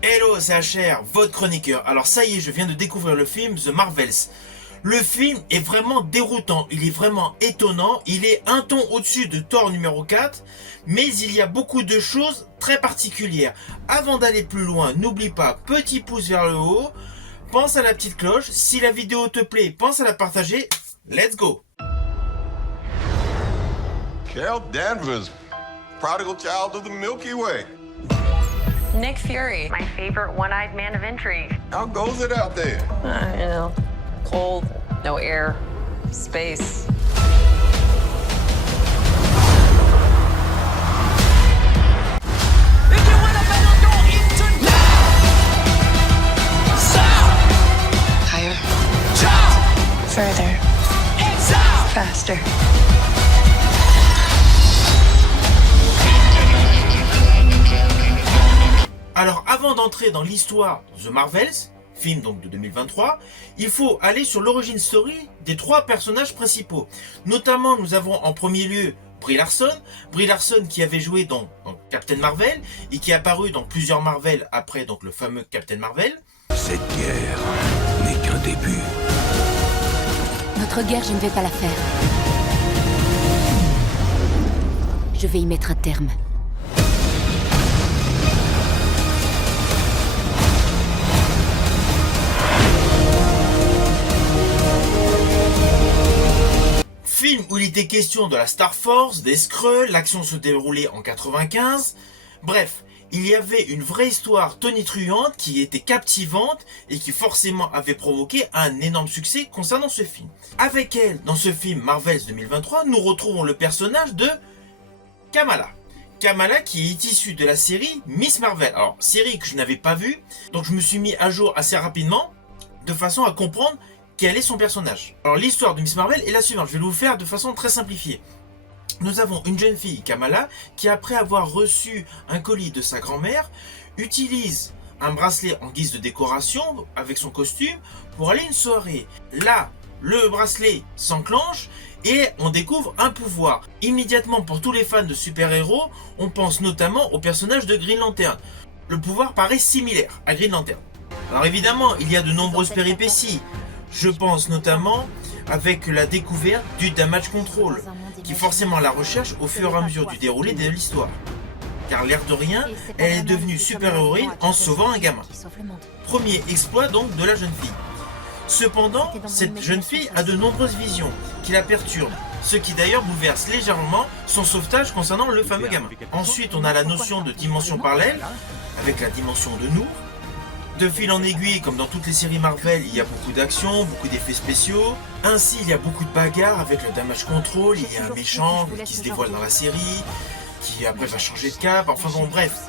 Hello, c'est HR, votre chroniqueur. Alors ça y est, je viens de découvrir le film The Marvels. Le film est vraiment déroutant, il est vraiment étonnant, il est un ton au-dessus de Thor numéro 4, mais il y a beaucoup de choses très particulières. Avant d'aller plus loin, n'oublie pas, petit pouce vers le haut, pense à la petite cloche, si la vidéo te plaît, pense à la partager, let's go. Carol Danvers, prodigal child of the Milky Way. Nick Fury, my favorite one-eyed man of intrigue. How goes it out there? Cold, no air, space. Higher. Further. Faster. Alors avant d'entrer dans l'histoire de The Marvels, film donc de 2023, il faut aller sur l'origine story des trois personnages principaux. Notamment, nous avons en premier lieu Brie Larson qui avait joué dans Captain Marvel et qui est apparu dans plusieurs Marvel après donc le fameux Captain Marvel. Cette guerre n'est qu'un début. Notre guerre, je ne vais pas la faire. Je vais y mettre un terme. Film où il était question de la Star Force, des Skrulls, l'action se déroulait en 95. Bref, il y avait une vraie histoire tonitruante qui était captivante et qui forcément avait provoqué un énorme succès concernant ce film. Avec elle, dans ce film Marvels 2023, nous retrouvons le personnage de Kamala. Kamala qui est issue de la série Miss Marvel. Alors, série que je n'avais pas vue, donc je me suis mis à jour assez rapidement de façon à comprendre quel est son personnage. Alors l'histoire de Miss Marvel est la suivante, je vais vous faire de façon très simplifiée. Nous avons une jeune fille, Kamala, qui après avoir reçu un colis de sa grand-mère, utilise un bracelet en guise de décoration avec son costume pour aller à une soirée. Là, le bracelet s'enclenche et on découvre un pouvoir. Immédiatement, pour tous les fans de super-héros, on pense notamment au personnage de Green Lantern. Le pouvoir paraît similaire à Green Lantern. Alors évidemment, il y a de nombreuses péripéties. Je pense notamment avec la découverte du damage control, qui forcément la recherche au fur et à mesure du déroulé de l'histoire. Car l'air de rien, elle est devenue super-héroïne en sauvant un gamin. Premier exploit donc de la jeune fille. Cependant, cette jeune fille a de nombreuses visions qui la perturbent, ce qui d'ailleurs bouleverse légèrement son sauvetage concernant le fameux gamin. Ensuite, on a la notion de dimension parallèle, avec la dimension de Noor. De fil en aiguille, comme dans toutes les séries Marvel, il y a beaucoup d'actions, beaucoup d'effets spéciaux. Ainsi, il y a beaucoup de bagarres avec le damage control, il y a un méchant qui se dévoile dans la série, qui après va changer de cap, enfin bon bref.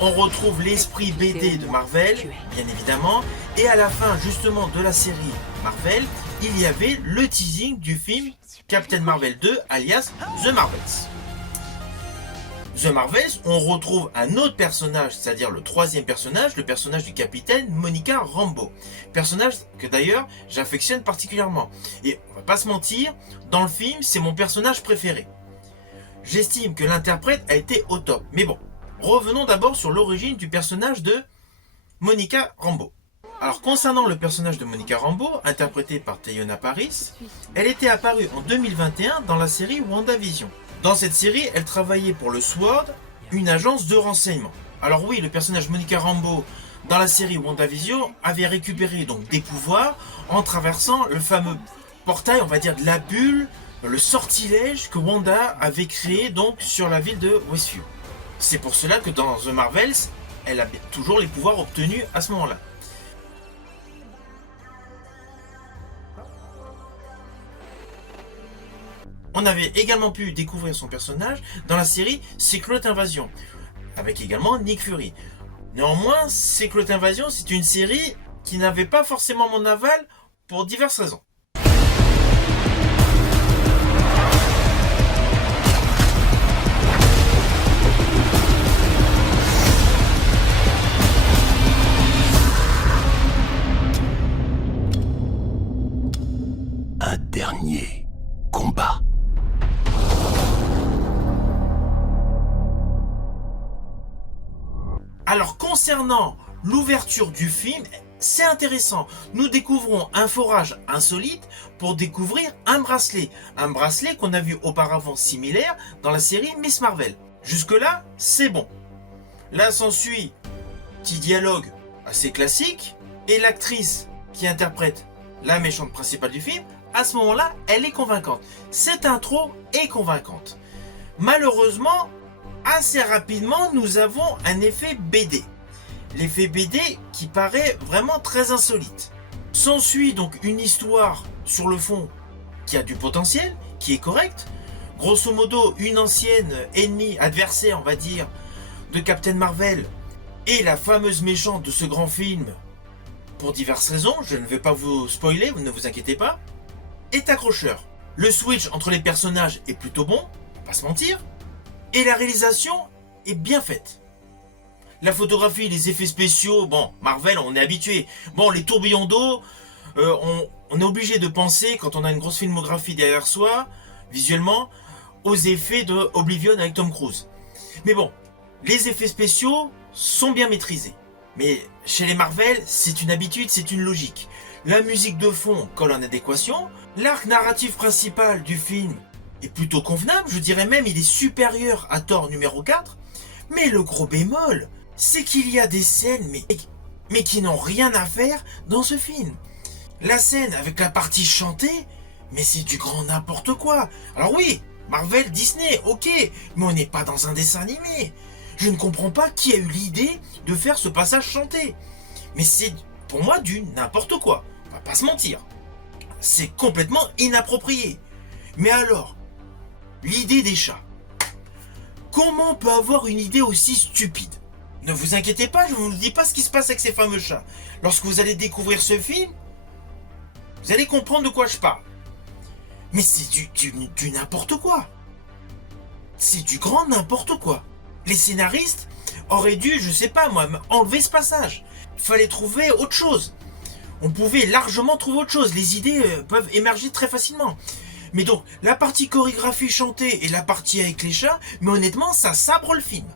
On retrouve l'esprit BD de Marvel, bien évidemment, et à la fin justement de la série Marvel, il y avait le teasing du film Captain Marvel 2, alias The Marvels. The Marvels, on retrouve un autre personnage, c'est-à-dire le troisième personnage, le personnage du capitaine Monica Rambeau. Personnage que d'ailleurs j'affectionne particulièrement. Et on va pas se mentir, dans le film, c'est mon personnage préféré. J'estime que l'interprète a été au top. Mais bon, revenons d'abord sur l'origine du personnage de Monica Rambeau. Alors concernant le personnage de Monica Rambeau, interprétée par Teyonah Parris, elle était apparue en 2021 dans la série WandaVision. Dans cette série, elle travaillait pour le SWORD, une agence de renseignement. Alors oui, le personnage Monica Rambeau dans la série WandaVision avait récupéré donc des pouvoirs en traversant le fameux portail, on va dire de la bulle, le sortilège que Wanda avait créé donc sur la ville de Westview. C'est pour cela que dans The Marvels, elle a toujours les pouvoirs obtenus à ce moment-là. On avait également pu découvrir son personnage dans la série Secret Invasion, avec également Nick Fury. Néanmoins, Secret Invasion, c'est une série qui n'avait pas forcément mon aval pour diverses raisons. Un dernier combat. Alors concernant l'ouverture du film, c'est intéressant. Nous découvrons un forage insolite pour découvrir un bracelet. Un bracelet qu'on a vu auparavant similaire dans la série Miss Marvel. Jusque-là, c'est bon. Là s'ensuit petit dialogue assez classique. Et l'actrice qui interprète la méchante principale du film, à ce moment-là, elle est convaincante. Cette intro est convaincante. Malheureusement, assez rapidement, nous avons un effet BD. L'effet BD qui paraît vraiment très insolite. S'ensuit donc une histoire sur le fond qui a du potentiel, qui est correcte. Grosso modo, une ancienne ennemie, adversaire, on va dire, de Captain Marvel et la fameuse méchante de ce grand film, pour diverses raisons, je ne vais pas vous spoiler, ne vous inquiétez pas, est accrocheur. Le switch entre les personnages est plutôt bon, on va pas se mentir, et la réalisation est bien faite. La photographie, les effets spéciaux, bon, Marvel, on est habitué. Bon, les tourbillons d'eau, on est obligé de penser, quand on a une grosse filmographie derrière soi, visuellement, aux effets de Oblivion avec Tom Cruise. Mais bon, les effets spéciaux sont bien maîtrisés. Mais chez les Marvel, c'est une habitude, c'est une logique. La musique de fond colle en adéquation. L'arc narratif principal du film est plutôt convenable. Je dirais même il est supérieur à Thor numéro 4. Mais le gros bémol, c'est qu'il y a des scènes mais qui n'ont rien à faire dans ce film. La scène avec la partie chantée, mais c'est du grand n'importe quoi. Alors oui, Marvel, Disney, ok, mais on n'est pas dans un dessin animé. Je ne comprends pas qui a eu l'idée de faire ce passage chanté. Mais c'est pour moi du n'importe quoi. On va pas se mentir. C'est complètement inapproprié. Mais alors, l'idée des chats. Comment on peut avoir une idée aussi stupide? Ne vous inquiétez pas, je ne vous dis pas ce qui se passe avec ces fameux chats. Lorsque vous allez découvrir ce film, vous allez comprendre de quoi je parle. Mais c'est du n'importe quoi. C'est du grand n'importe quoi. Les scénaristes auraient dû, je sais pas moi, enlever ce passage. Il fallait trouver autre chose. On pouvait largement trouver autre chose. Les idées peuvent émerger très facilement. Mais donc, la partie chorégraphie chantée et la partie avec les chats, mais honnêtement, ça sabre le film.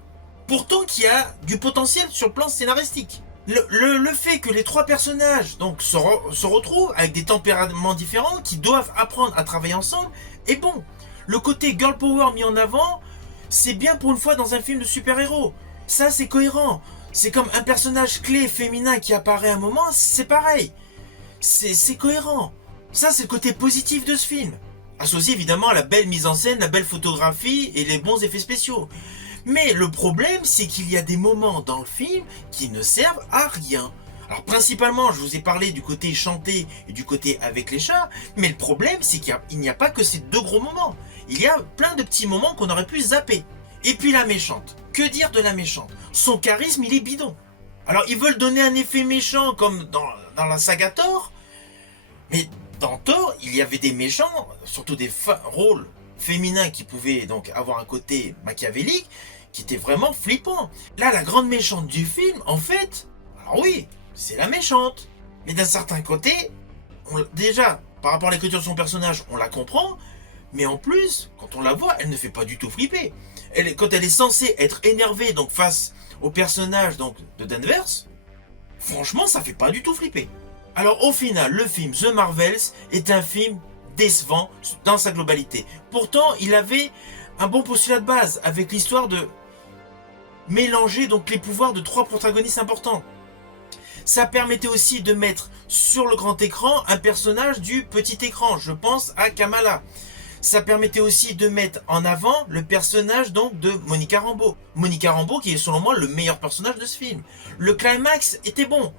Pourtant qu'il y a du potentiel sur le plan scénaristique. Le fait que les trois personnages donc se retrouvent avec des tempéraments différents, qui doivent apprendre à travailler ensemble, est bon. Le côté girl power mis en avant, c'est bien pour une fois dans un film de super-héros. Ça, c'est cohérent. C'est comme un personnage clé féminin qui apparaît à un moment, c'est pareil. C'est cohérent. Ça, c'est le côté positif de ce film. Associé évidemment à la belle mise en scène, la belle photographie et les bons effets spéciaux. Mais le problème, c'est qu'il y a des moments dans le film qui ne servent à rien. Alors principalement, je vous ai parlé du côté chanté et du côté avec les chats, mais le problème, c'est qu'il n'y a pas que ces deux gros moments. Il y a plein de petits moments qu'on aurait pu zapper. Et puis la méchante. Que dire de la méchante? Son charisme, il est bidon. Alors ils veulent donner un effet méchant comme dans la saga Thor, mais dans Thor, il y avait des méchants, surtout des rôles féminins qui pouvaient donc avoir un côté machiavélique, qui était vraiment flippant. Là, la grande méchante du film, en fait, alors oui, c'est la méchante. Mais d'un certain côté, déjà, par rapport à l'écriture de son personnage, on la comprend, mais en plus, quand on la voit, elle ne fait pas du tout flipper. Quand elle est censée être énervée donc face au personnage donc, de Danvers, franchement, ça fait pas du tout flipper. Alors au final, le film The Marvels est un film décevant dans sa globalité. Pourtant, il avait un bon postulat de base avec l'histoire de mélanger donc les pouvoirs de trois protagonistes importants. Ça permettait aussi de mettre sur le grand écran un personnage du petit écran. Je pense à Kamala. Ça permettait aussi de mettre en avant le personnage donc de Monica Rambeau. Monica Rambeau qui est selon moi le meilleur personnage de ce film. Le climax était bon.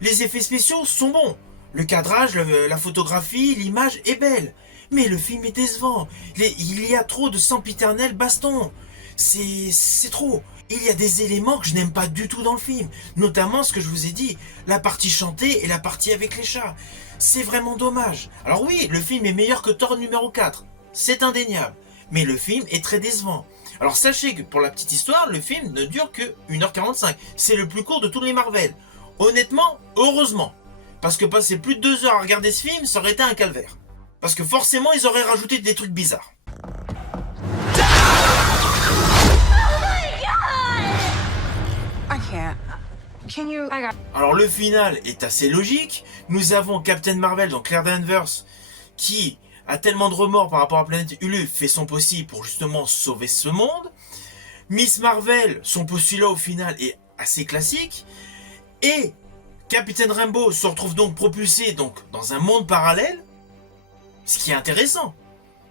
Les effets spéciaux sont bons. Le cadrage, la photographie, l'image est belle. Mais le film est décevant. Il y a trop de sempiternel baston. C'est trop. Il y a des éléments que je n'aime pas du tout dans le film. Notamment ce que je vous ai dit. La partie chantée et la partie avec les chats. C'est vraiment dommage. Alors oui, le film est meilleur que Thor numéro 4. C'est indéniable. Mais le film est très décevant. Alors sachez que pour la petite histoire, le film ne dure que 1h45. C'est le plus court de tous les Marvel. Honnêtement, heureusement. Parce que passer plus de 2 heures à regarder ce film, ça aurait été un calvaire. Parce que forcément, ils auraient rajouté des trucs bizarres. I can't. Can you? I got. Alors le final est assez logique. Nous avons Captain Marvel, donc Claire Danvers, qui a tellement de remords par rapport à Planète Hulu, fait son possible pour justement sauver ce monde. Miss Marvel, son postulat au final est assez classique. Et Captain Rainbow se retrouve donc propulsé donc dans un monde parallèle. Ce qui est intéressant.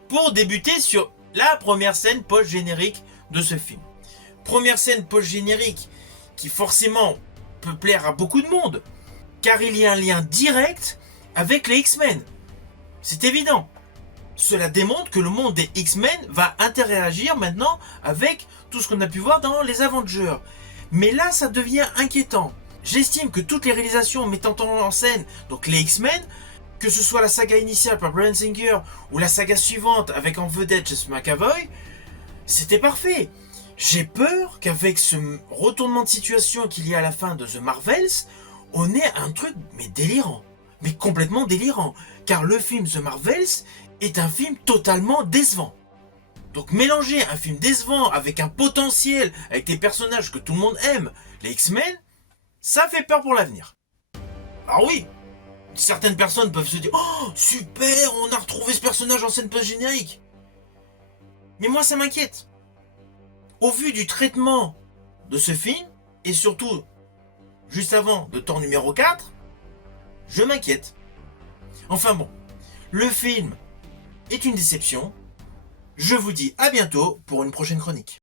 Pour débuter sur la première scène post-générique de ce film. Première scène post-générique qui forcément peut plaire à beaucoup de monde. Car il y a un lien direct avec les X-Men. C'est évident. Cela démontre que le monde des X-Men va interagir maintenant avec tout ce qu'on a pu voir dans les Avengers. Mais là, ça devient inquiétant. J'estime que toutes les réalisations mettant en scène donc les X-Men, que ce soit la saga initiale par Bryan Singer ou la saga suivante avec en vedette James McAvoy, c'était parfait. J'ai peur qu'avec ce retournement de situation qu'il y a à la fin de The Marvels, on ait un truc mais délirant. Mais complètement délirant. Car le film The Marvels est un film totalement décevant. Donc mélanger un film décevant avec un potentiel, avec des personnages que tout le monde aime, les X-Men, ça fait peur pour l'avenir. Alors oui, certaines personnes peuvent se dire « Oh, super, on a retrouvé ce personnage en scène post-générique !» Mais moi ça m'inquiète. Au vu du traitement de ce film, et surtout juste avant de Thor numéro 4, je m'inquiète. Enfin bon, le film est une déception. Je vous dis à bientôt pour une prochaine chronique.